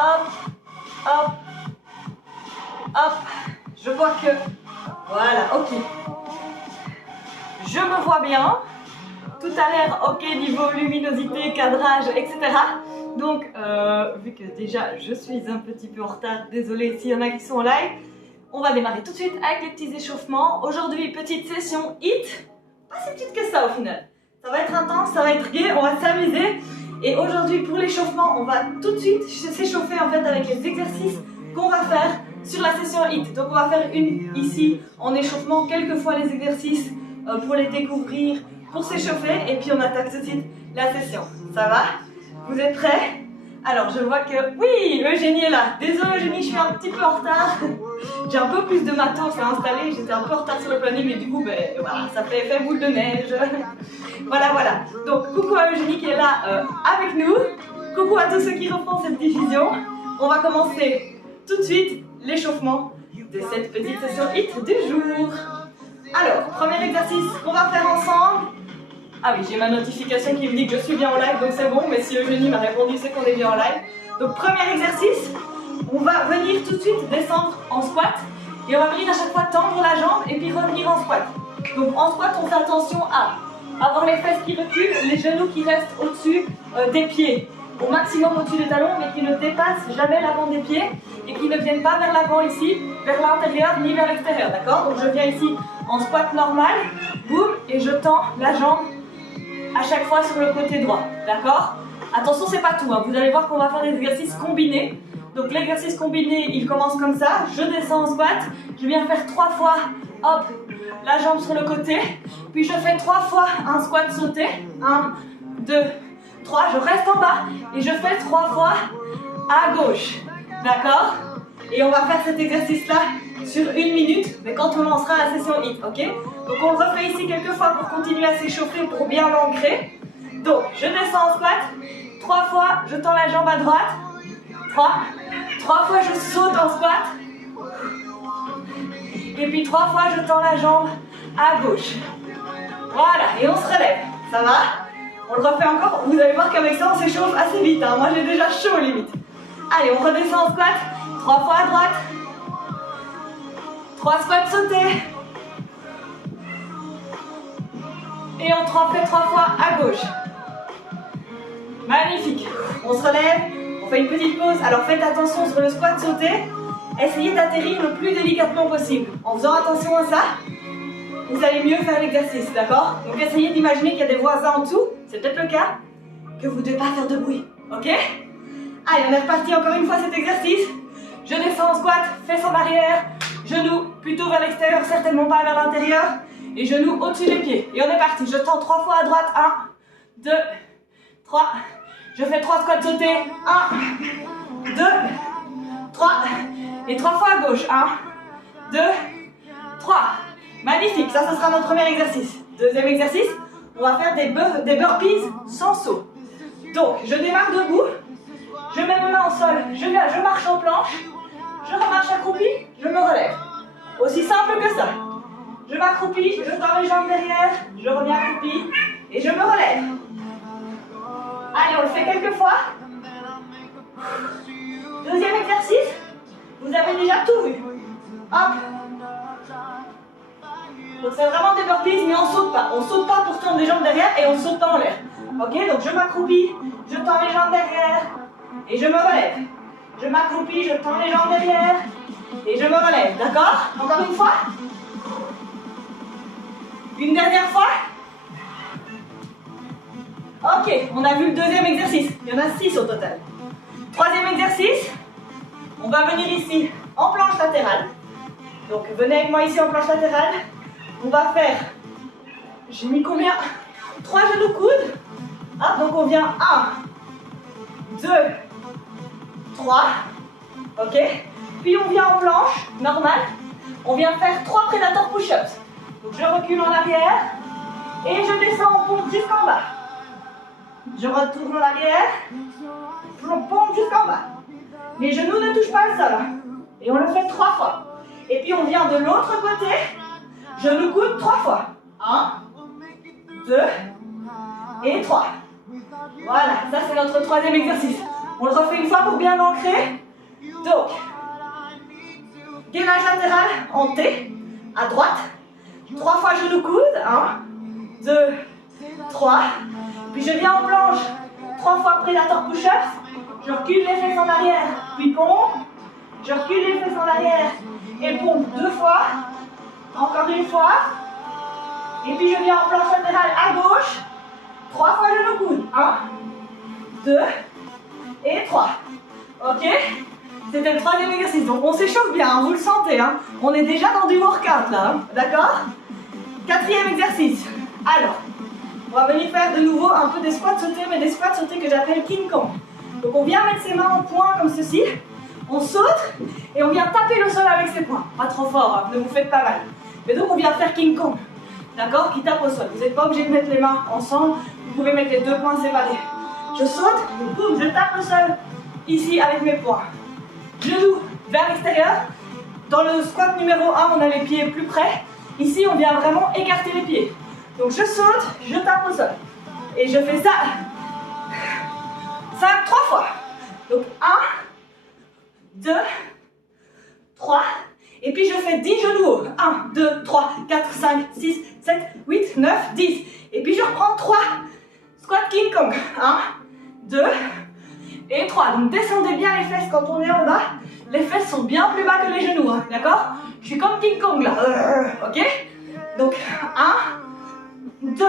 Hop, hop, hop. Je vois que... Voilà, ok. Je me vois bien. Tout a l'air ok niveau luminosité, cadrage, etc. Donc, vu que déjà je suis un petit peu en retard, désolée s'il y en a qui sont en live, on va démarrer tout de suite avec les petits échauffements. Aujourd'hui, petite session HIIT. Pas si petite que ça au final. Ça va être intense, ça va être gai, on va s'amuser. Et aujourd'hui, pour l'échauffement, on va tout de suite s'échauffer en fait avec les exercices qu'on va faire sur la session HIIT. Donc on va faire une ici en échauffement, quelquefois les exercices pour les découvrir, pour s'échauffer. Et puis on attaque tout de suite la session. Ça va? Vous êtes prêts? Alors je vois que... Oui, Eugénie est là. Désolée Eugénie, je suis un petit peu en retard. J'ai un peu plus de matos à installer. J'étais un peu en retard sur le planning, mais du coup, ben, voilà, ça fait effet boule de neige. Voilà, voilà. Donc coucou à Eugénie qui est là avec nous. Coucou à tous ceux qui reprennent cette diffusion. On va commencer tout de suite l'échauffement de cette petite session HIIT du jour. Alors, premier exercice qu'on va faire ensemble. Ah oui, j'ai ma notification qui me dit que je suis bien en live, donc c'est bon, mais si Eugénie m'a répondu, c'est qu'on est bien en live. Donc, premier exercice, on va venir tout de suite descendre en squat, et on va venir à chaque fois tendre la jambe, et puis revenir en squat. Donc, en squat, on fait attention à avoir les fesses qui reculent, les genoux qui restent au-dessus des pieds, au maximum au-dessus des talons, mais qui ne dépassent jamais l'avant des pieds, et qui ne viennent pas vers l'avant ici, vers l'intérieur, ni vers l'extérieur, d'accord? Donc, je viens ici en squat normal, boum, et je tends la jambe à chaque fois sur le côté droit, d'accord? Attention, c'est pas tout, hein. Vous allez voir qu'on va faire des exercices combinés. Donc l'exercice combiné, il commence comme ça, je descends en squat, je viens faire 3 fois, hop, la jambe sur le côté, puis je fais 3 fois un squat sauté, 1, 2, 3, je reste en bas, et je fais 3 fois à gauche, d'accord? Et on va faire cet exercice-là sur 1 minute, mais quand on lancera la session HIIT, ok? Donc on le refait ici quelques fois pour continuer à s'échauffer, pour bien l'ancrer. Donc je descends en squat, 3 fois je tends la jambe à droite, 3 fois je saute en squat, et puis 3 fois je tends la jambe à gauche. Voilà, et on se relève, ça va? On le refait encore, vous allez voir qu'avec ça on s'échauffe assez vite, hein. Moi j'ai déjà chaud limite. Allez, on redescend en squat, 3 fois à droite, 3 squats sautés. Et on fait 3 fois à gauche. Magnifique. On se relève, on fait une petite pause. Alors faites attention sur le squat sauté. Essayez d'atterrir le plus délicatement possible. En faisant attention à ça, vous allez mieux faire l'exercice, d'accord? Donc essayez d'imaginer qu'il y a des voisins en dessous, c'est peut-être le cas, que vous ne devez pas faire de bruit, ok? Allez, on est reparti encore une fois cet exercice. Je descends en squat, fesses en arrière, genoux plutôt vers l'extérieur, certainement pas vers l'intérieur, et genoux au-dessus des pieds. Et on est parti, je tends 3 fois à droite, 1, 2, 3, je fais 3 squats sautés, 1, 2, 3, et 3 fois à gauche, 1, 2, 3. Magnifique, ça ce sera notre premier exercice. Deuxième exercice, on va faire des burpees sans saut. Donc, je démarre debout, je mets mes mains au sol, je marche en planche, je remarche accroupi, je me relève. Aussi simple que ça. Je m'accroupis, je tends les jambes derrière, je reviens accroupi et je me relève. Allez, on le fait quelques fois. Deuxième exercice, vous avez déjà tout vu. Hop. Donc c'est vraiment des burpees, mais on saute pas. On saute pas pour tendre les jambes derrière et on saute pas en l'air. Ok, donc je m'accroupis, je tends les jambes derrière et je me relève. Je m'accroupis, je tends les jambes derrière et je me relève. D'accord? Encore une fois. Une dernière fois. Ok, on a vu le deuxième exercice. Il y en a 6 au total. Troisième exercice. On va venir ici en planche latérale. Donc venez avec moi ici en planche latérale. On va faire, j'ai mis combien? 3 genoux coudes. Ah, donc on vient 1, 2, 3. Ok. Puis on vient en planche, normale. On vient faire 3 prédateurs push-ups. Donc je recule en arrière et je descends en pompe jusqu'en bas. Je retourne en arrière, je pompe jusqu'en bas. Les genoux ne touchent pas le sol. Et on le fait 3 fois. Et puis on vient de l'autre côté, genoux coude 3 fois. 1, 2 et 3. Voilà, ça c'est notre troisième exercice. On le refait une fois pour bien l'ancrer. Donc, gainage latéral en T, à droite. 3 fois genou coude. 1, 2, 3. Puis je viens en planche. 3 fois prédateur push-ups. Je recule les fesses en arrière. Puis pompe. Je recule les fesses en arrière. Et pompe 2 fois. Encore une fois. Et puis je viens en planche latérale à gauche. 3 fois genou coude. 1, 2 et 3. Ok? C'était le 3e exercice. Donc on s'échauffe bien, hein, vous le sentez. Hein. On est déjà dans du workout là. Hein. D'accord? 4e exercice. Alors, on va venir faire de nouveau un peu des squats sautés, mais des squats sautés que j'appelle King Kong. Donc on vient mettre ses mains en point comme ceci. On saute et on vient taper le sol avec ses poings. Pas trop fort, hein, ne vous faites pas mal. Mais donc on vient faire King Kong. D'accord? Qui tape au sol. Vous n'êtes pas obligé de mettre les mains ensemble. Vous pouvez mettre les 2 poings séparés. Je saute, boum, je tape le sol ici avec mes poings. Genoux vers l'extérieur. Dans le squat numéro 1, on a les pieds plus près. Ici, on vient vraiment écarter les pieds. Donc je saute, je tape au sol. Et je fais ça 3 fois. Donc 1, 2, 3. Et puis je fais 10 genoux hauts. 1, 2, 3, 4, 5, 6, 7, 8, 9, 10. Et puis je reprends 3. Squat King Kong. 1, 2 et 3. Donc descendez bien les fesses quand on est en bas. Les fesses sont bien plus bas que les genoux. Hein, d'accord? Je suis comme King Kong là. Ok? Donc 1, 2,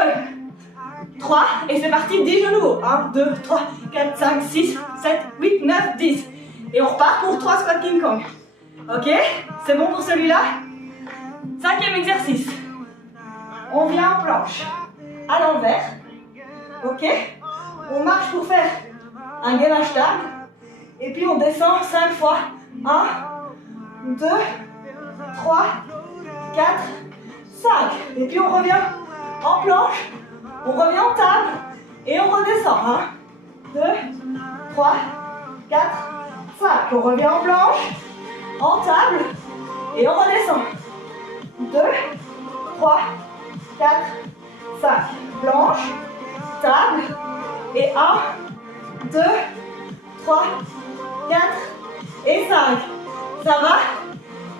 3. Et c'est parti, 10 genoux hauts. 1, 2, 3, 4, 5, 6, 7, 8, 9, 10. Et on repart pour 3 squats King Kong. Ok? C'est bon pour celui-là? 5e exercice. On vient en planche. À l'envers. Ok? On marche pour faire un gainage table. Et puis on descend 5 fois. 1, 2, 3, 4, 5. Et puis on revient en planche. On revient en table. Et on redescend. 1, 2, 3, 4, 5. On revient en planche. En table. Et on redescend. 2, 3, 4, 5. Planche. Table. Et 1, 2, 3, 4 et 5. Ça va?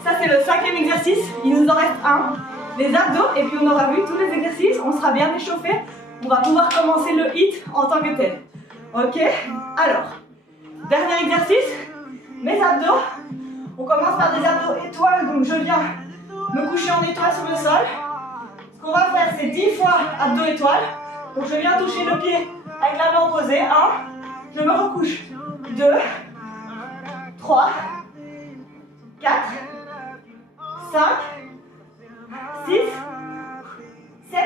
Ça c'est le 5e exercice. Il nous en reste un. Les abdos. Et puis on aura vu tous les exercices. On sera bien échauffé. On va pouvoir commencer le HIIT en tant que tel. Ok? Alors, dernier exercice. Mes abdos. On commence par des abdos étoiles. Donc je viens me coucher en étoile sur le sol. Ce qu'on va faire c'est 10 fois abdos étoiles. Donc je viens toucher le pied avec la main opposée. 1, je me recouche. 2, 3, 4, 5, 6, 7,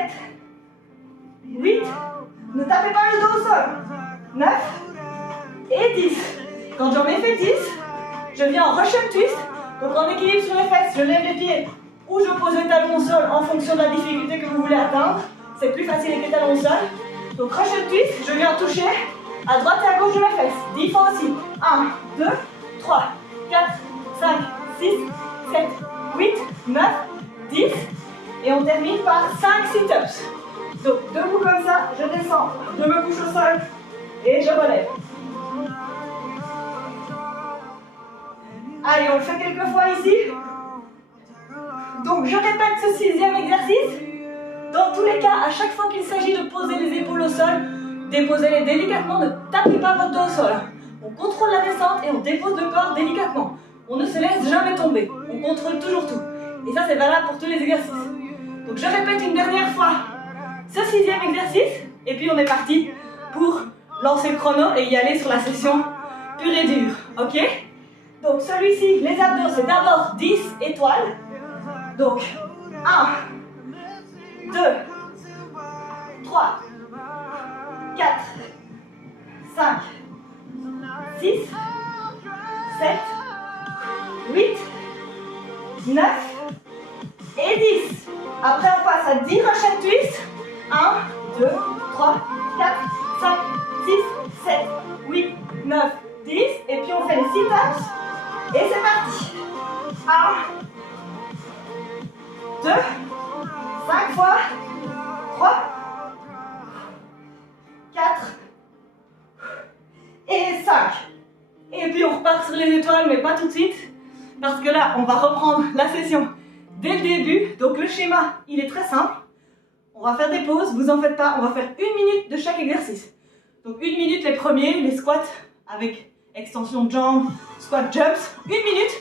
8. Ne tapez pas le dos au sol. 9 et 10. Quand j'en ai fait 10, je viens en Russian twist. Donc en équilibre sur les fesses, je lève les pieds ou je pose les talons au sol en fonction de la difficulté que vous voulez atteindre. C'est plus facile avec les talons au sol. Donc Russian twist, je viens toucher à droite et à gauche de la fesse. 10 fois aussi. 1, 2, 3, 4, 5, 6, 7, 8, 9, 10. Et on termine par 5 sit-ups. Donc debout comme ça, je descends, je me couche au sol et je relève. Allez, on le fait quelques fois ici. Donc je répète ce 6e exercice. Dans tous les cas, à chaque fois qu'il s'agit de poser les épaules au sol, déposez-les délicatement, ne tapez pas votre dos au sol. On contrôle la descente et on dépose le corps délicatement. On ne se laisse jamais tomber, on contrôle toujours tout. Et ça c'est valable pour tous les exercices. Donc je répète une dernière fois ce 6e exercice, et puis on est parti pour lancer le chrono et y aller sur la session pure et dure. Ok? Donc celui-ci, les abdos, c'est d'abord 10 étoiles. Donc 1, 2, 3, 4, 5, 6, 7, 8, 9 et 10. Après on passe à 10 Russian twist. 1, 2, 3, 4, 5, 6, 7, 8, 9, 10. Et puis on fait les sit-ups. Et c'est parti. 1, 2, 5 fois. 3, 4 et 5. puis on repart sur les étoiles, mais pas tout de suite. Parce que là, on va reprendre la session dès le début. Donc le schéma, il est très simple. On va faire des pauses, vous en faites pas. On va faire 1 minute de chaque exercice. Donc 1 minute les premiers, les squats avec extension de jambes, squat jumps. 1 minute,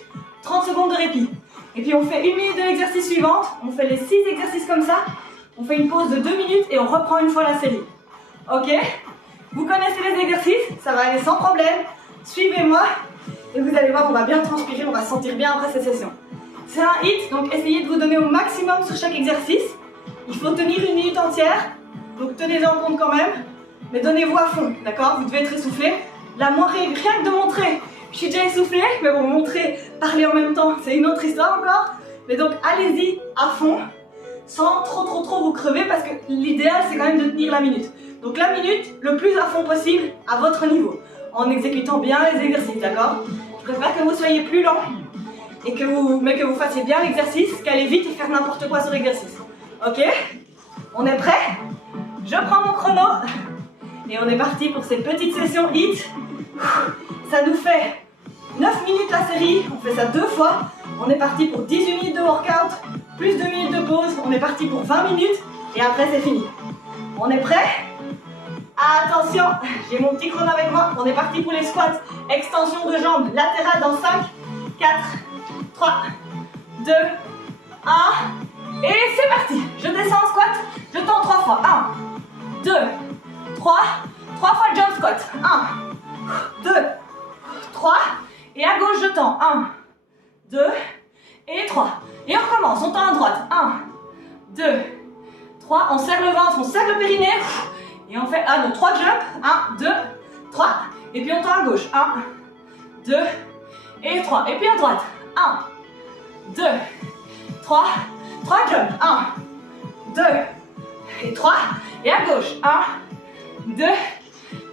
30 secondes de répit. Et puis on fait 1 minute de l'exercice suivante. On fait les 6 exercices comme ça. On fait une pause de 2 minutes et on reprend une fois la série. Ok? Vous connaissez les exercices, ça va aller sans problème. Suivez-moi et vous allez voir, on va bien transpirer, on va se sentir bien après cette session. C'est un hit, donc essayez de vous donner au maximum sur chaque exercice. Il faut tenir 1 minute entière, donc tenez-en compte quand même. Mais donnez-vous à fond, d'accord? Vous devez être essoufflé. Là, moi, rien que de montrer, je suis déjà essoufflée, mais bon, montrer, parler en même temps, c'est une autre histoire encore. Mais donc, allez-y à fond, sans trop vous crever, parce que l'idéal, c'est quand même de tenir la minute. Donc la minute, le plus à fond possible, à votre niveau, en exécutant bien les exercices, d'accord? Je préfère que vous soyez plus lent, mais que vous fassiez bien l'exercice, qu'aller vite et faire n'importe quoi sur l'exercice. Ok? On est prêt? Je prends mon chrono, et on est parti pour cette petite session HIIT. Ça nous fait 9 minutes la série, on fait ça 2 fois. On est parti pour 18 minutes de workout, plus 2 minutes de pause, on est parti pour 20 minutes, et après c'est fini. On est prêt? Attention, j'ai mon petit chrono avec moi. On est parti pour les squats. Extension de jambes latérales dans 5, 4, 3, 2, 1. Et c'est parti. Je descends en squat. Je tends 3 fois. 1, 2, 3. 3 fois jump squat. 1, 2, 3. Et à gauche, je tends. 1, 2 et 3. Et on recommence. On tend à droite. 1, 2, 3. On serre le ventre, on serre le périnée. Et on fait 3 jumps, 1, 2, 3, et puis on tend à gauche, 1, 2, et 3, et puis à droite, 1, 2, 3, 3 jumps, 1, 2, et 3, et à gauche, 1, 2,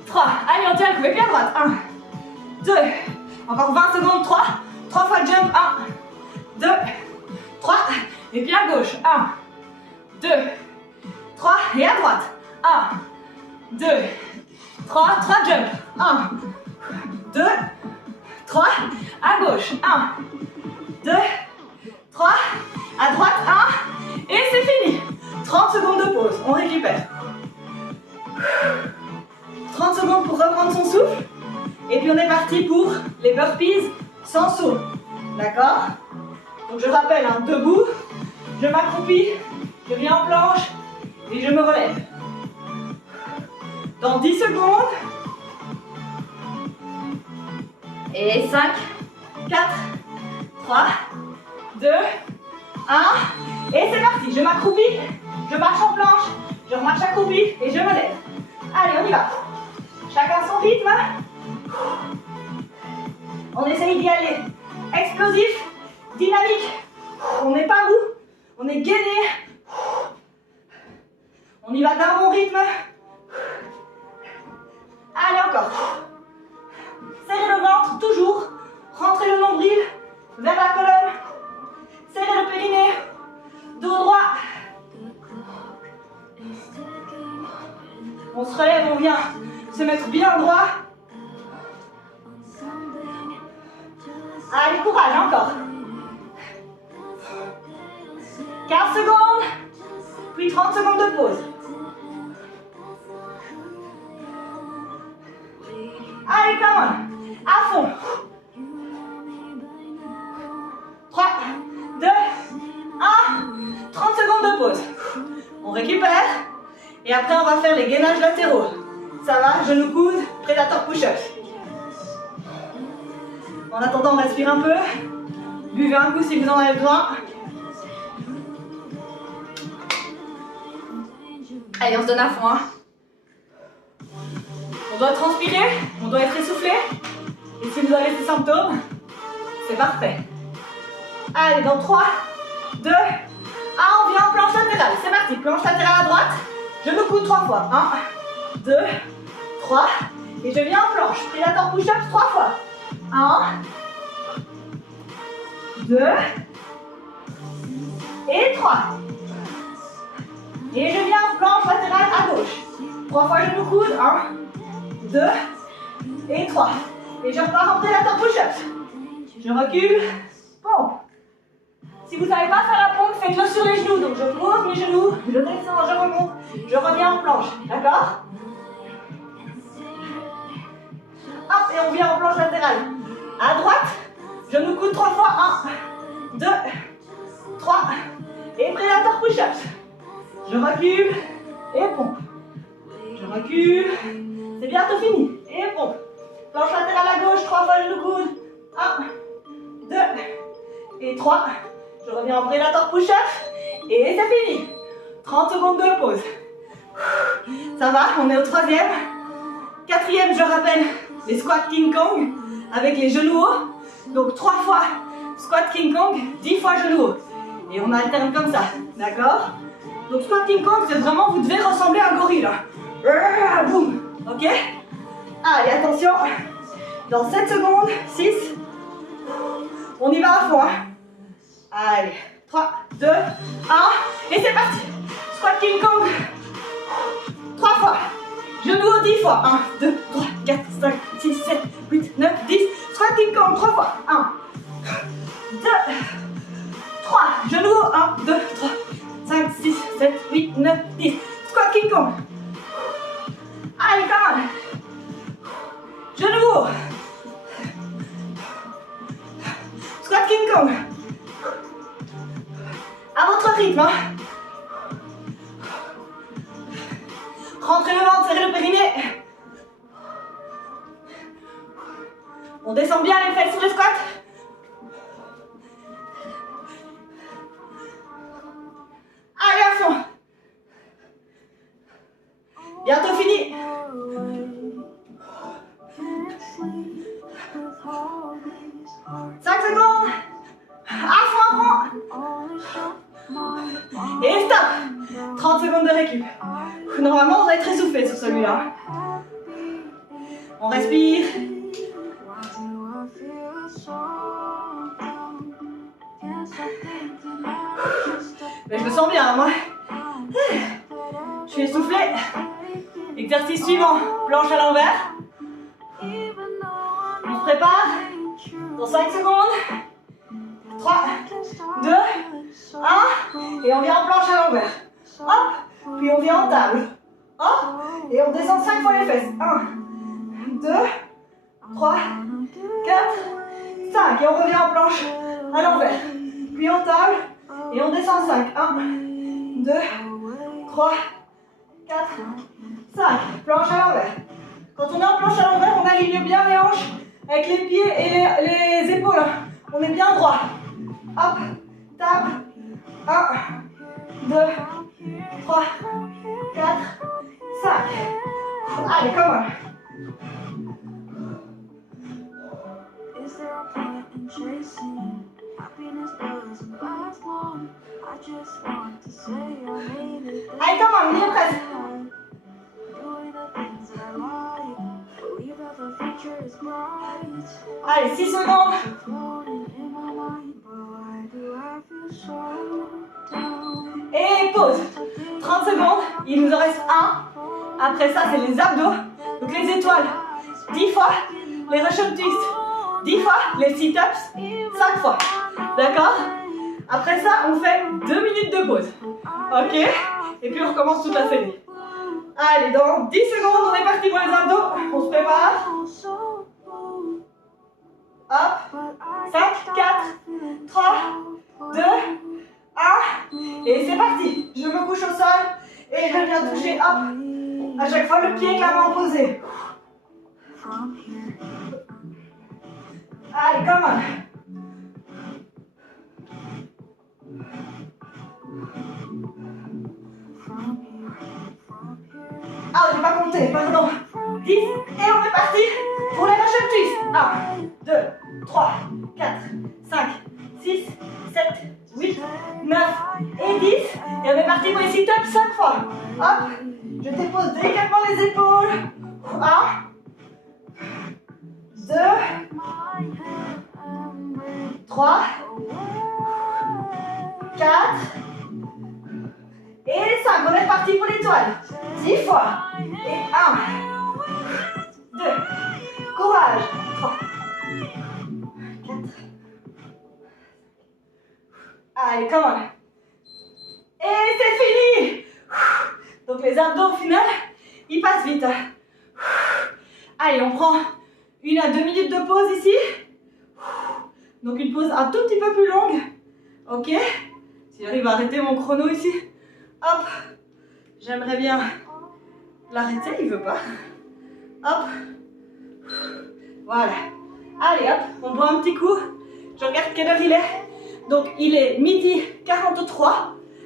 3, allez on tient le coup, et puis à droite, 1, 2, encore 20 secondes, 3 fois jump, 1, 2, 3, et puis à gauche, 1, 2, 3, et à droite, 1, 2, 3, 3 jump, 1, 2, 3, à gauche, 1, 2, 3, à droite, 1, et c'est fini. 30 secondes de pause, on récupère. 30 secondes pour reprendre son souffle, et puis on est parti pour les burpees sans saut, d'accord? Donc je rappelle, debout, je m'accroupis, je viens en planche, et je me relève. Dans 10 secondes. Et 5, 4, 3, 2, 1. Et c'est parti. Je m'accroupis, je marche en planche, je remarche accroupi et je me lève. Allez, on y va. Chacun son rythme. On essaye d'y aller. Explosif, dynamique. On n'est pas mou, on est gainé. On y va d'un bon rythme. Allez, encore. Serrez le ventre, toujours. Rentrez le nombril vers la colonne. Serrez le périnée. Dos droit. On se relève, on vient se mettre bien droit. Allez, courage, encore. 15 secondes. Puis 30 secondes de pause. Allez, come on. À fond. 3, 2, 1. 30 secondes de pause. On récupère. Et après, on va faire les gainages latéraux. Ça va, genoux coudes, prédateur push-up. En attendant, on respire un peu. Buvez un coup si vous en avez besoin. Allez, on se donne à fond. On doit transpirer, on doit être essoufflé. Et si vous avez ces symptômes, c'est parfait. Allez, dans 3, 2, 1, on vient en planche latérale. C'est parti, planche latérale à droite. Genoux coudes 3 fois. 1, 2, 3. Et je viens en planche. Prédateur push-up 3 fois. 1, 2 et 3. Et je viens en planche latérale à gauche. 3 fois genoux coudes. 1, 2 et 3. Et je repars en prédateur push-ups. Je recule, pompe. Si vous ne savez pas faire la pompe, faites-le sur les genoux. Donc je pose mes genoux, je descends, je remonte, je reviens en planche. D'accord? Hop, et on vient en planche latérale. À droite, genou coude 3 fois. 1, 2, 3. Et prédateur push-ups. Je recule et pompe. Je recule. C'est bientôt fini. Et pompe. Planche latérale à gauche, 3 fois genou coude. 1, 2 et 3. Je reviens en prédateur push-up. Et c'est fini. 30 secondes de pause. Ça va, on est au 3e. 4e, je rappelle, les squats King Kong avec les genoux hauts. Donc 3 fois squat King Kong, 10 fois genoux hauts. Et on alterne comme ça, d'accord? Donc squat King Kong, c'est vraiment, vous devez ressembler à un gorille là. Boum, ok? Allez, attention. Dans 7 secondes, 6. On y va à fond, hein? Allez, 3, 2, 1. Et c'est parti. Squat King Kong. 3 fois. Genoux hauts 10 fois. 1, 2, 3, 4, 5, 6, 7, 8, 9, 10. Squat King Kong 3 fois. 1, 2, 3. Genoux hauts. 1, 2, 3, 5, 6, 7, 8, 9, 10. Squat King Kong. Allez, come on. Genoux hauts. Squat King Kong. À votre rythme, hein. Rentrez le ventre, serrez le périnée. On descend bien les fesses sur les squats. Allez à fond. Bientôt fini. 5 secondes. À fond. Et stop. 30 secondes de récup. Normalement, on va être essoufflé sur celui-là. On respire. Mais je me sens bien, moi. Je suis essoufflée. Exercice suivant. Planche à l'envers. On se prépare. Dans 5 secondes. 3, 2, 1. Et on vient en planche à l'envers. Hop. Puis on vient en table. Hop. Et on descend 5 fois les fesses. 1, 2, 3, 4, 5. Et on revient en planche à l'envers. Puis en table. Et on descend 5. 1, 2, 3, 4, 5. Planche à l'envers. Quand on est en planche à l'envers, on aligne bien les hanches avec les pieds et les épaules. On est bien droit. Hop. Table. 1, 2, 3, 4, 5. Allez, come on. Allez, come on, on y est presque. Allez, 6 secondes. Et pause. 30 secondes. Il nous en reste 1. Après ça, c'est les abdos. Donc les étoiles, 10 fois. Les Russian twists, 10 fois. Les sit-ups, 5 fois. D'accord? Après ça, on fait 2 minutes de pause. Ok? Et puis on recommence toute la série. Allez, dans 10 secondes, on est parti pour les abdos. On se prépare. Hop. 5, 4, 3, 2, 1. Et c'est parti. Je me couche au sol et je viens toucher, hop, à chaque fois le pied avec la main posée. Allez, come on. Ah, j'ai pas compté, pardon. 10, et on est parti pour les Russian twists. 1, 2, 3, 4, 5, 6, 7, 8, 9 et 10. Et on est parti pour les sit-ups 5 fois. Hop, je dépose délicatement les épaules. 1, 2, 3, 4 et 5. On est parti pour l'étoile. 10 fois. Et 1, 2, courage. 3, Allez, come on. Et c'est fini. Donc les abdos au final, ils passent vite. Allez, on prend 1 à 2 minutes de pause ici. Donc une pause un tout petit peu plus longue. Ok. Si j'arrive à arrêter mon chrono ici. Hop. J'aimerais bien l'arrêter, il veut pas. Hop. Voilà. Allez, hop, on boit un petit coup. Je regarde quelle heure il est. Donc il est 12h43.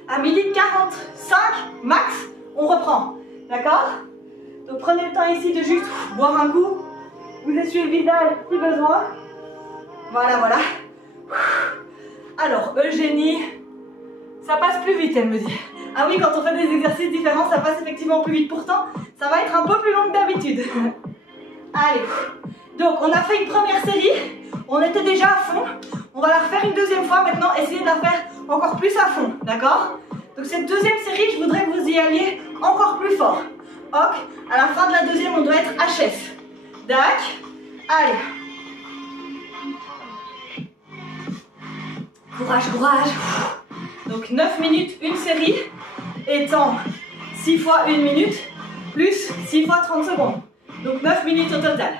À 12h45 max, on reprend. D'accord? Donc prenez le temps ici de juste boire un coup. Vous essuyez le visage si besoin. Voilà, voilà. Alors, Eugénie, ça passe plus vite, elle me dit. Ah oui, quand on fait des exercices différents, ça passe effectivement plus vite. Pourtant, ça va être un peu plus long que d'habitude. Allez. Donc, on a fait une première série. On était déjà à fond. On va la refaire une deuxième fois maintenant. Essayez de la faire encore plus à fond. D'accord? Donc, cette deuxième série, je voudrais que vous y alliez encore plus fort. Ok. À la fin de la deuxième, on doit être HS. Dac. Allez. Courage, courage. Donc 9 minutes, une série, étant 6 fois 1 minute, plus 6 fois 30 secondes. Donc 9 minutes au total.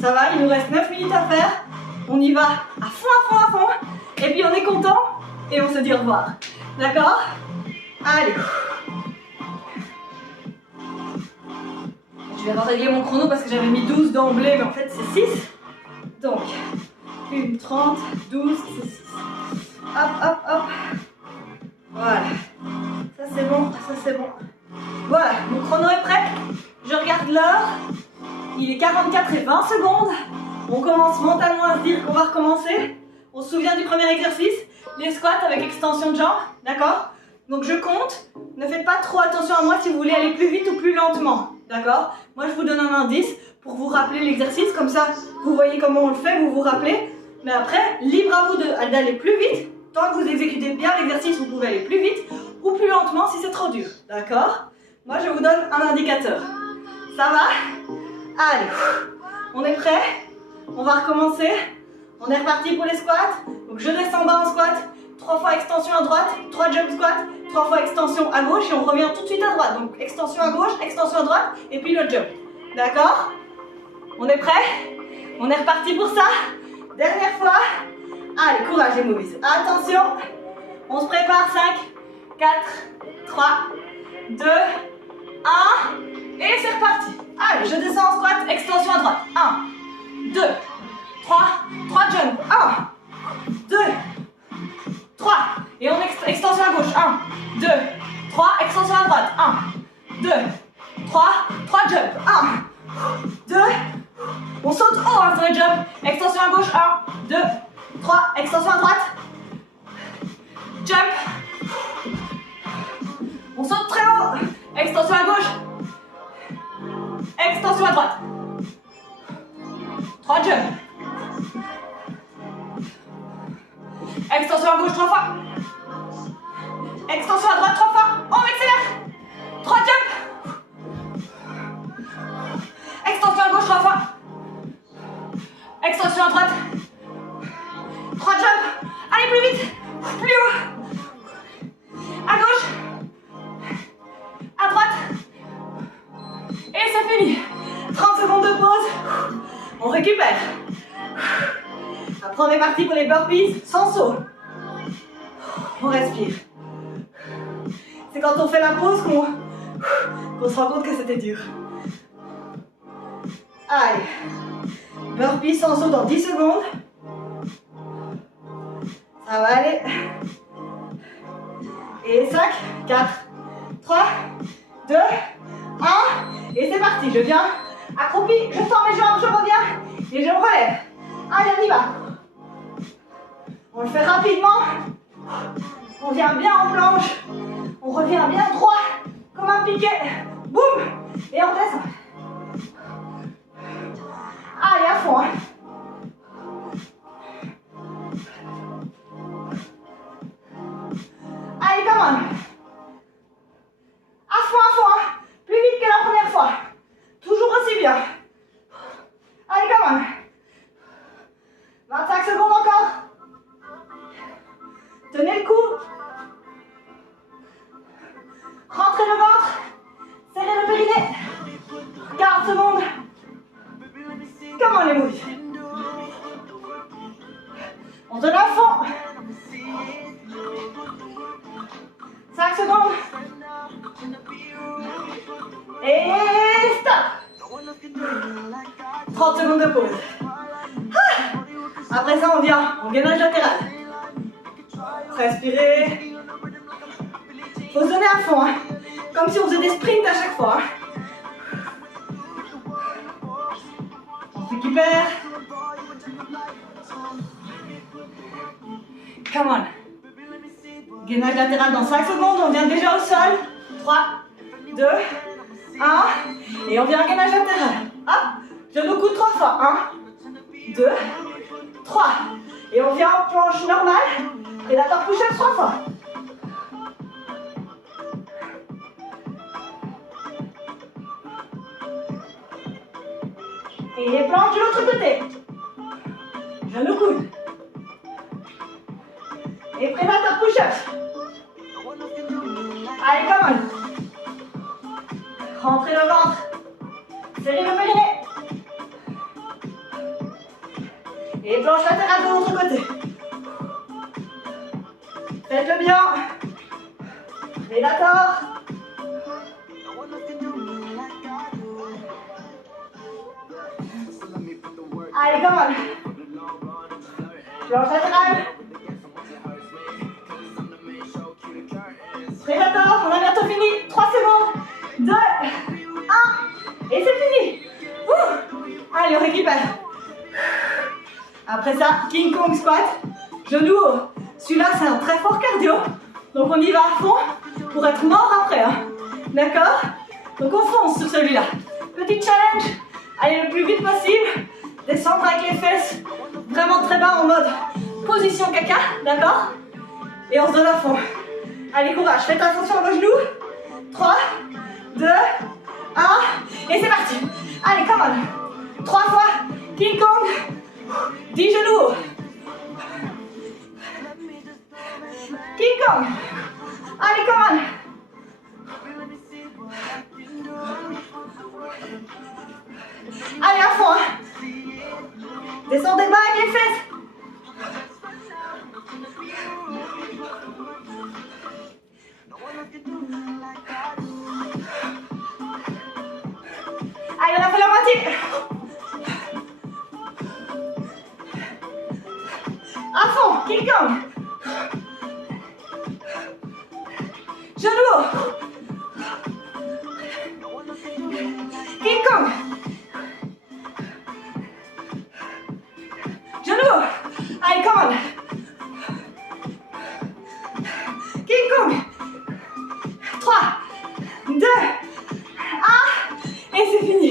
Ça va, il nous reste 9 minutes à faire. On y va à fond, à fond, à fond. Et puis on est content et on se dit au revoir. D'accord? Allez. Je vais régler mon chrono parce que j'avais mis 12 d'emblée, mais en fait c'est 6. Donc, 1, 30, 12, c'est 6. Hop, hop, hop. Voilà. Ça c'est bon, ça c'est bon. Voilà, mon chrono est prêt. Je regarde l'heure. Il est 44 et 20 secondes. On commence mentalement à se dire qu'on va recommencer. On se souvient du premier exercice, les squats avec extension de jambes, d'accord? Donc je compte. Ne faites pas trop attention à moi si vous voulez aller plus vite ou plus lentement, d'accord? Moi je vous donne un indice pour vous rappeler l'exercice, comme ça vous voyez comment on le fait, vous vous rappelez. Mais après, libre à vous d'aller plus vite. Tant que vous exécutez bien l'exercice, vous pouvez aller plus vite ou plus lentement si c'est trop dur, d'accord? Moi je vous donne un indicateur. Ça va? Allez, on est prêt? On va recommencer. On est reparti pour les squats. Donc je descends bas en squat, 3 fois extension à droite, 3 jump squats, 3 fois extension à gauche et on revient tout de suite à droite. Donc extension à gauche, extension à droite et puis le jump. D'accord? On est prêt? On est reparti pour ça. Dernière fois. Allez, courage les movies. Attention. On se prépare. 5, 4, 3, 2, 1. Et c'est reparti. Allez, je descends en squat, extension à droite. 1, 2, 3, 3 jump. 1, 2, 3. Et on extension à gauche. 1, 2, 3, extension à droite. 1, 2, 3, 3 jump. 1, 2, on saute haut hein, sur les jumps. Extension à gauche. 1, 2, 3, extension à droite. Jump. On saute très haut. Extension à gauche. Extension à droite. 3 jumps. Extension à gauche 3 fois. Extension à droite 3 fois. On accélère. 3 jumps. Extension à gauche 3 fois. Extension à droite. 3 jumps. Allez plus vite. Plus haut. À gauche. À droite. Et c'est fini. 30 secondes de pause. On récupère. Après on est parti pour les burpees sans saut. On respire. C'est quand on fait la pause qu'on se rend compte que c'était dur. Allez. Burpees sans saut dans 10 secondes. Ça va aller. Et 5, 4, 3, 2, 1. Et c'est parti. Je viens accroupi. Je tends mes jambes, je reviens. Et je me relève. Allez, on y va. On le fait rapidement. On vient bien en planche. On revient bien droit. Comme un piquet. Boum. Et on descend. Allez, à fond. Hein. Allez, come on. À fond, hein. Plus vite que la première fois. Toujours aussi bien. Allez, come on. secondes encore. Tenez le coup. Rentrez le ventre. Serrez le périnée. 40 secondes. Comment les moves? On donne à fond. 5 secondes. Et stop. 30 secondes de pause. Après ça, on vient en gainage latéral. Respirez. Faut se donner à fond, hein. Comme si on faisait des sprints à chaque fois. Hein. On récupère. Come on. Gainage latéral dans 5 secondes. On vient déjà au sol. 3, 2, 1. Et on vient en gainage latéral. Hop. Genou coude 3 fois. 1, 2, 3. Et on vient en planche normale. Prédateur push-up 3 fois. Et les planches de l'autre côté. Genou coude. Et prédateur push-up. Allez, come on. Rentrez le ventre. Serrez le périnée. Et planche latérale de l'autre côté. Faites-le bien. Prédateur. Allez, come on. Planche latérale. Prédateur, on a bientôt fini. 3 secondes. 2, 1. Et c'est fini. Ouh. Allez, on récupère. Après ça, King Kong squat. Genou haut. Celui-là, c'est un très fort cardio. Donc on y va à fond pour être mort après. Hein. D'accord? Donc on fonce sur celui-là. Petit challenge. Allez le plus vite possible. Descendre avec les fesses vraiment très bas en mode position caca. D'accord? Et on se donne à fond. Allez, courage. Faites attention à vos genoux. 3, 2, 1. Et c'est parti. Allez, come on. 3 fois. King Kong. 10 genoux. King Kong. Allez, come on. Allez, à fond. Hein. Descendez bas avec les fesses. Allez, on a fait la moitié. À fond, King Kong. Genou. King Kong. Genou. Allez, come on. King Kong. 3, 2, 1. Et c'est fini.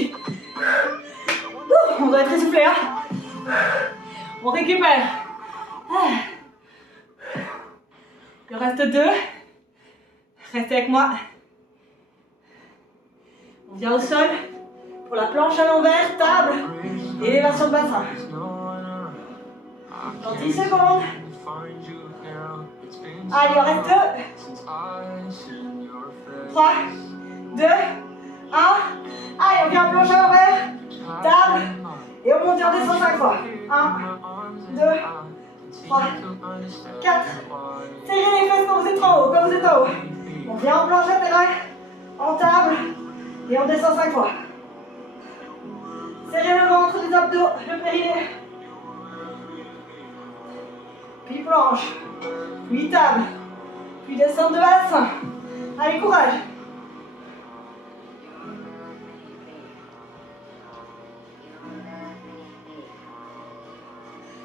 On doit être essoufflé. Hein. On récupère. Il reste 2. Restez avec moi. On vient au sol pour la planche à l'envers, table, élévation de bassin. Dans 10 secondes. Allez, il en reste 2. 3, 2, 1. Allez, on vient en planche à l'envers, table, et on monte en descend 5 fois. 1, 2, 3, 4. Serrez les fesses quand vous êtes en haut, quand vous êtes en haut. On vient en planche latérale, en table, et on descend 5 fois. Serrez le ventre, les abdos, le périnée. Puis planche, puis table, puis descente de bassin. Allez, courage.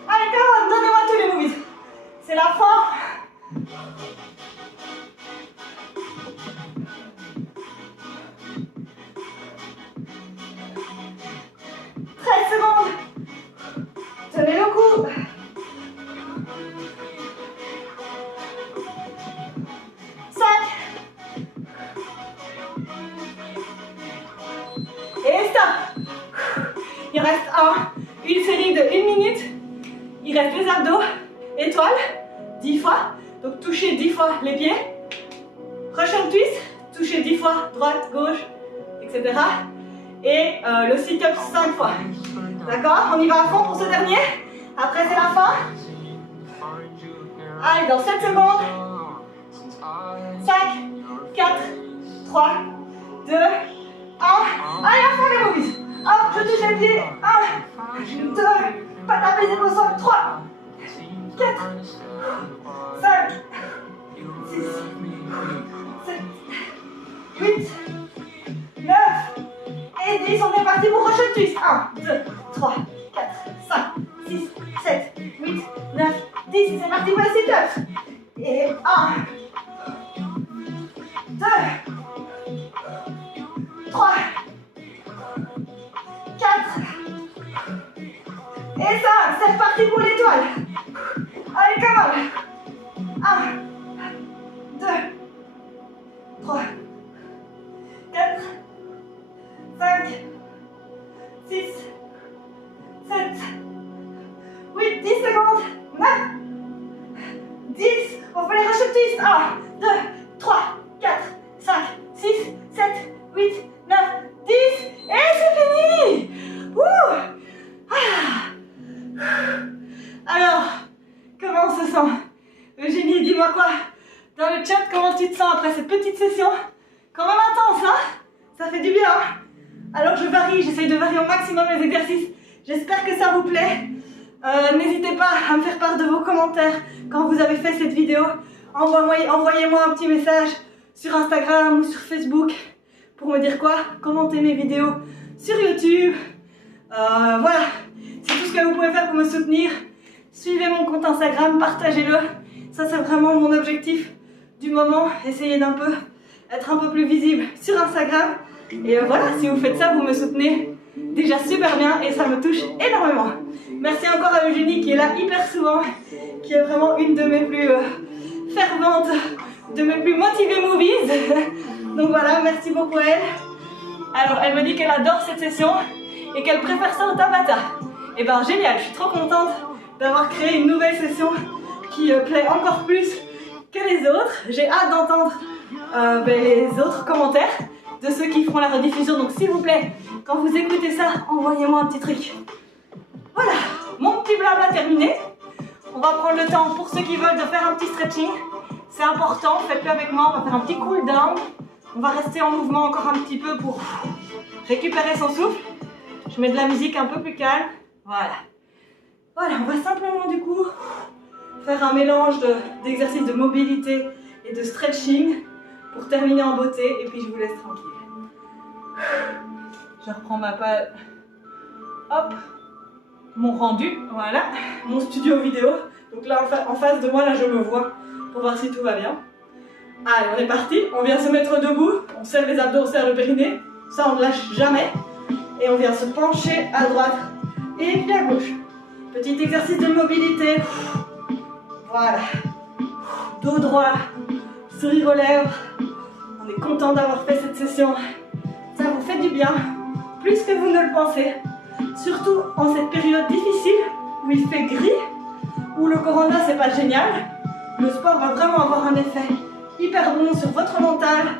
Allez, come on, donnez-moi tous les movies. C'est la fin. Secondes. Tenez le coup. 5, 4, Il reste les abdos, étoile, 10 fois. Donc touchez 10 fois les pieds. Russian twist, touchez 10 fois droite, gauche, etc. Et le sit-up 5 fois. D'accord? On y va à fond pour ce dernier. Après c'est la fin. Allez, dans 7 secondes. 5, 4, 3, 2, 1. Allez, à fond les movies. Hop, je touche les pieds. 1, 2, pas taper les épaules au sol. 3, 4, 5, 6, 7, 8, 9 et 10. On est parti pour Russian twist. 1, 2, 3, 4, 5, 6, 7, 8, 9, 10. C'est parti pour les sit-ups. Et 1, 2, 3, 4 et 5. C'est reparti pour l'étoile. Allez, come on. 1, 2, 3, 4, 5, 6, 7, 8, 10 secondes. 9, 10. On fait les Russian twist. 1, 2, 3, 4, 5, 6, 7, 8, 9, 10. Et c'est fini. Ouh. Alors, comment on se sent? Eugénie, dis-moi quoi? Dans le chat, comment tu te sens après cette petite session? Quand même intense, hein? Ça fait du bien. Alors je varie, j'essaye de varier au maximum les exercices. J'espère que ça vous plaît. N'hésitez pas à me faire part de vos commentaires quand vous avez fait cette vidéo. Envoyez-moi un petit message sur Instagram ou sur Facebook pour me dire quoi. Commentez mes vidéos sur YouTube. Voilà, c'est tout ce que vous pouvez faire pour me soutenir. Suivez mon compte Instagram, partagez-le. Ça, c'est vraiment mon objectif du moment. Essayez être un peu plus visible sur Instagram. Et voilà, si vous faites ça, vous me soutenez déjà super bien et ça me touche énormément. Merci encore à Eugénie qui est là hyper souvent, qui est vraiment une de mes plus ferventes, de mes plus motivées movies. Donc voilà, merci beaucoup à elle. Alors, elle me dit qu'elle adore cette session et qu'elle préfère ça au Tabata. Et ben génial, je suis trop contente d'avoir créé une nouvelle session qui plaît encore plus que les autres. J'ai hâte d'entendre les autres commentaires de ceux qui feront la rediffusion. Donc s'il vous plaît, quand vous écoutez ça, envoyez-moi un petit truc. Voilà, mon petit blabla terminé. On va prendre le temps pour ceux qui veulent de faire un petit stretching. C'est important, faites-le avec moi, on va faire un petit cool down. On va rester en mouvement encore un petit peu pour récupérer son souffle. Je mets de la musique un peu plus calme. Voilà. Voilà, on va simplement du coup faire un mélange d'exercices de mobilité et de stretching pour terminer en beauté et puis je vous laisse tranquille. Je reprends ma page. Hop, mon rendu, voilà, mon studio vidéo. Donc là en face de moi, là je me vois pour voir si tout va bien. Allez, on est parti, on vient se mettre debout, on serre les abdos, on serre le périnée, ça on ne lâche jamais. Et on vient se pencher à droite et puis à gauche. Petit exercice de mobilité. Voilà. Dos droit, sourire aux lèvres. On est content d'avoir fait cette session. Ça vous fait du bien, plus que vous ne le pensez. Surtout en cette période difficile où il fait gris, où le corona c'est pas génial. Le sport va vraiment avoir un effet hyper bon sur votre mental,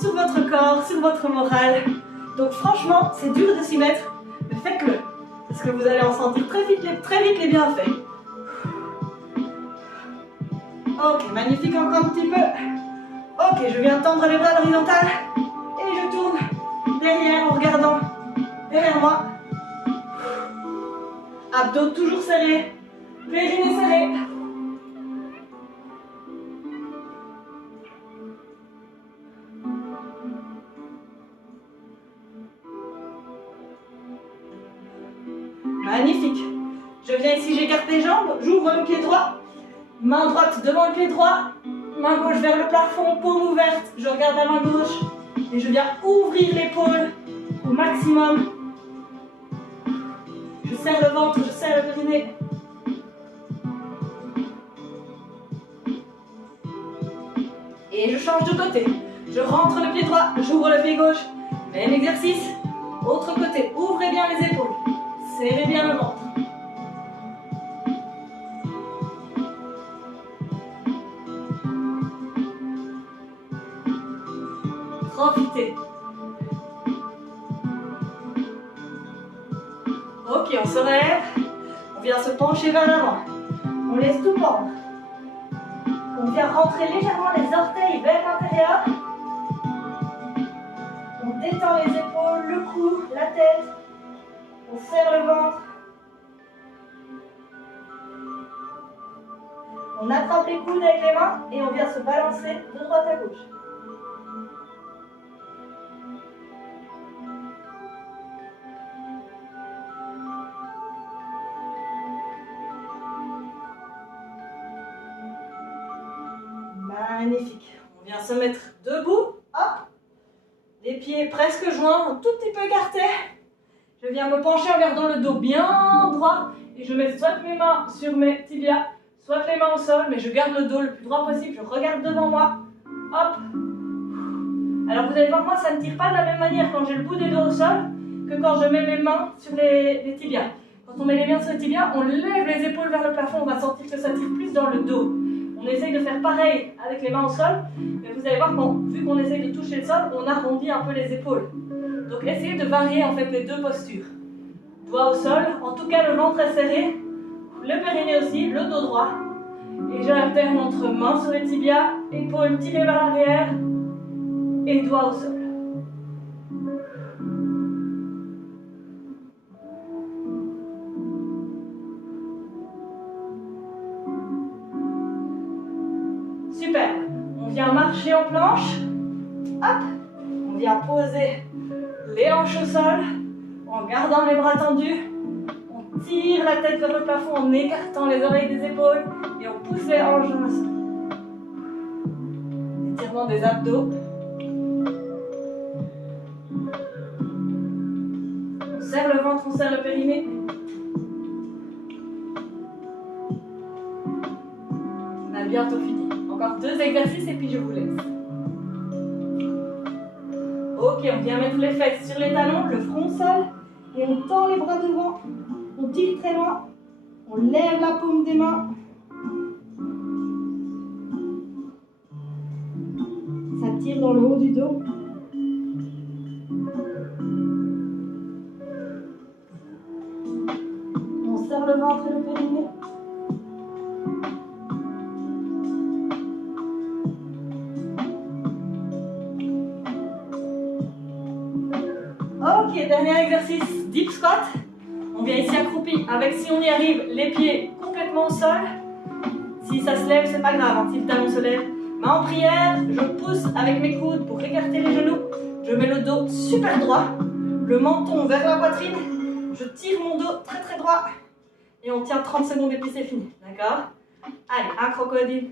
sur votre corps, sur votre morale. Donc franchement, c'est dur de s'y mettre, mais faites-le. Parce que vous allez en sentir très vite les bienfaits. Ok, magnifique, encore un petit peu. Ok, je viens tendre les bras à l'horizontale et je tourne derrière en regardant derrière moi. Abdos toujours serrés, périnée serré. Magnifique. Je viens ici, j'écarte les jambes, j'ouvre le pied droit. Main droite devant le pied droit. Main gauche vers le plafond, paume ouverte. Je regarde la main gauche et je viens ouvrir l'épaule au maximum. Je serre le ventre, je serre le périnée. Et je change de côté. Je rentre le pied droit, j'ouvre le pied gauche. Même exercice. Autre côté, ouvrez bien les épaules. Serrez bien le ventre. Profitez. Ok, on se lève. On vient se pencher vers l'avant. On laisse tout pendre. On vient rentrer légèrement les orteils vers l'intérieur. On détend les épaules, le cou, la tête. On serre le ventre. On attrape les coudes avec les mains et on vient se balancer de droite à gauche. Magnifique. On vient se mettre debout. Hop. Les pieds presque joints, un tout petit peu écartés. Je viens me pencher en gardant le dos bien droit. Et je mets soit mes mains sur mes tibias, soit les mains au sol, mais je garde le dos le plus droit possible. Je regarde devant moi. Hop. Alors vous allez voir, moi ça ne tire pas de la même manière quand j'ai le bout des doigts au sol que quand je mets mes mains sur les tibias. Quand on met les mains sur les tibias, on lève les épaules vers le plafond. On va sentir que ça tire plus dans le dos. On essaye de faire pareil avec les mains au sol, mais vous allez voir, vu qu'on essaye de toucher le sol, on arrondit un peu les épaules. Donc essayez de varier en fait les deux postures. Doigts au sol, en tout cas le ventre est serré, le périnée aussi, le dos droit. Et j'alterne entre mains sur les tibias, épaules tirées vers l'arrière et doigts au sol. Super. On vient marcher en planche. Hop. On vient poser les hanches au sol en gardant les bras tendus. On tire la tête vers le plafond en écartant les oreilles des épaules et on pousse les hanches dans le sol. Étirement des abdos. On serre le ventre, on serre le périnée. On a bientôt fini. Encore 2 exercices et puis je vous laisse. Ok, on vient mettre les fesses sur les talons, le front au sol, et on tend les bras devant, on tire très loin, on lève la paume des mains. Ça tire dans le haut du dos. On serre le ventre et le périnée. Ok, dernier exercice, deep squat. On vient ici accroupi avec, si on y arrive, les pieds complètement au sol. Si ça se lève, c'est pas grave, hein, si le talon se lève. Main en prière, je pousse avec mes coudes pour écarter les genoux. Je mets le dos super droit, le menton vers la poitrine. Je tire mon dos très très droit. Et on tient 30 secondes et puis c'est fini, d'accord? Allez, 1 crocodile,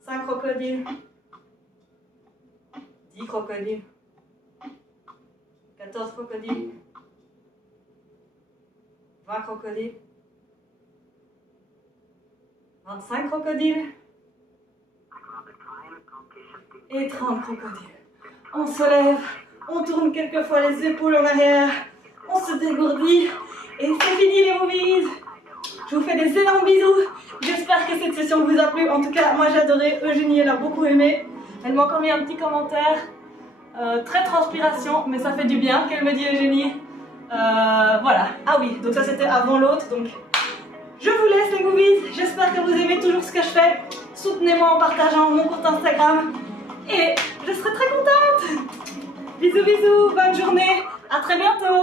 5 crocodiles, 10 crocodiles, 14 crocodiles, 20 crocodiles, 25 crocodiles et 30 crocodiles. On se lève, on tourne quelques fois les épaules en arrière, on se dégourdit et c'est fini les movies. Je vous fais des énormes bisous. J'espère que cette session vous a plu. En tout cas, moi j'ai adoré. Eugénie, elle a beaucoup aimé. Elle m'a encore mis un petit commentaire. Très transpiration, mais ça fait du bien, qu'elle me dit Eugénie. Voilà. Ah oui, donc ça c'était avant l'autre. Donc je vous laisse les goobies. J'espère que vous aimez toujours ce que je fais. Soutenez-moi en partageant mon compte Instagram. Et je serai très contente. Bisous, bisous. Bonne journée. À très bientôt.